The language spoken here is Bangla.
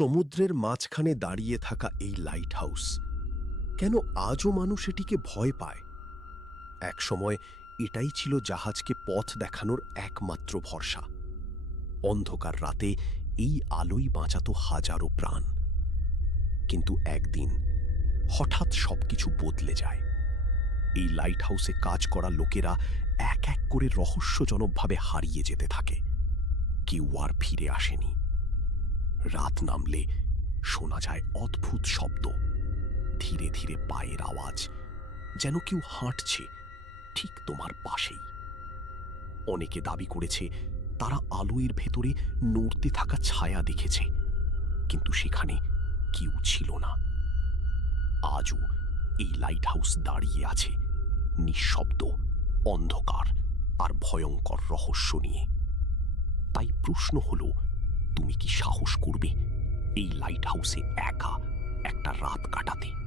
সমুদ্রের মাঝখানে দাঁড়িয়ে থাকা এই লাইট হাউস কেন আজও মানুষ এটিকে ভয় পায়? একসময় এটাই ছিল জাহাজকে পথ দেখানোর একমাত্র ভরসা। অন্ধকার রাতে এই আলোই বাঁচাতো হাজারো প্রাণ। কিন্তু একদিন হঠাৎ সবকিছু বদলে যায়। এই লাইট হাউসে কাজ করা লোকেরা এক এক করে রহস্যজনকভাবে হারিয়ে যেতে থাকে। কেউ আর ফিরে আসেনি। রাত নামলে শোনা যায় অদ্ভুত শব্দ, ধীরে ধীরে পায়ের আওয়াজ, যেন কেউ হাঁটছে ঠিক তোমার পাশেই। অনেকে দাবি করেছে তারা আলোর ভেতরে নড়তে থাকা ছায়া দেখেছে, কিন্তু সেখানে কেউ ছিল না। আজও এই লাইট হাউস দাঁড়িয়ে আছে, নিঃশব্দ, অন্ধকার আর ভয়ঙ্কর রহস্য নিয়ে। তাই প্রশ্ন হলো, তুমি কি সাহস করবে এই লাইট হাউসে একা একটা রাত কাটাতে?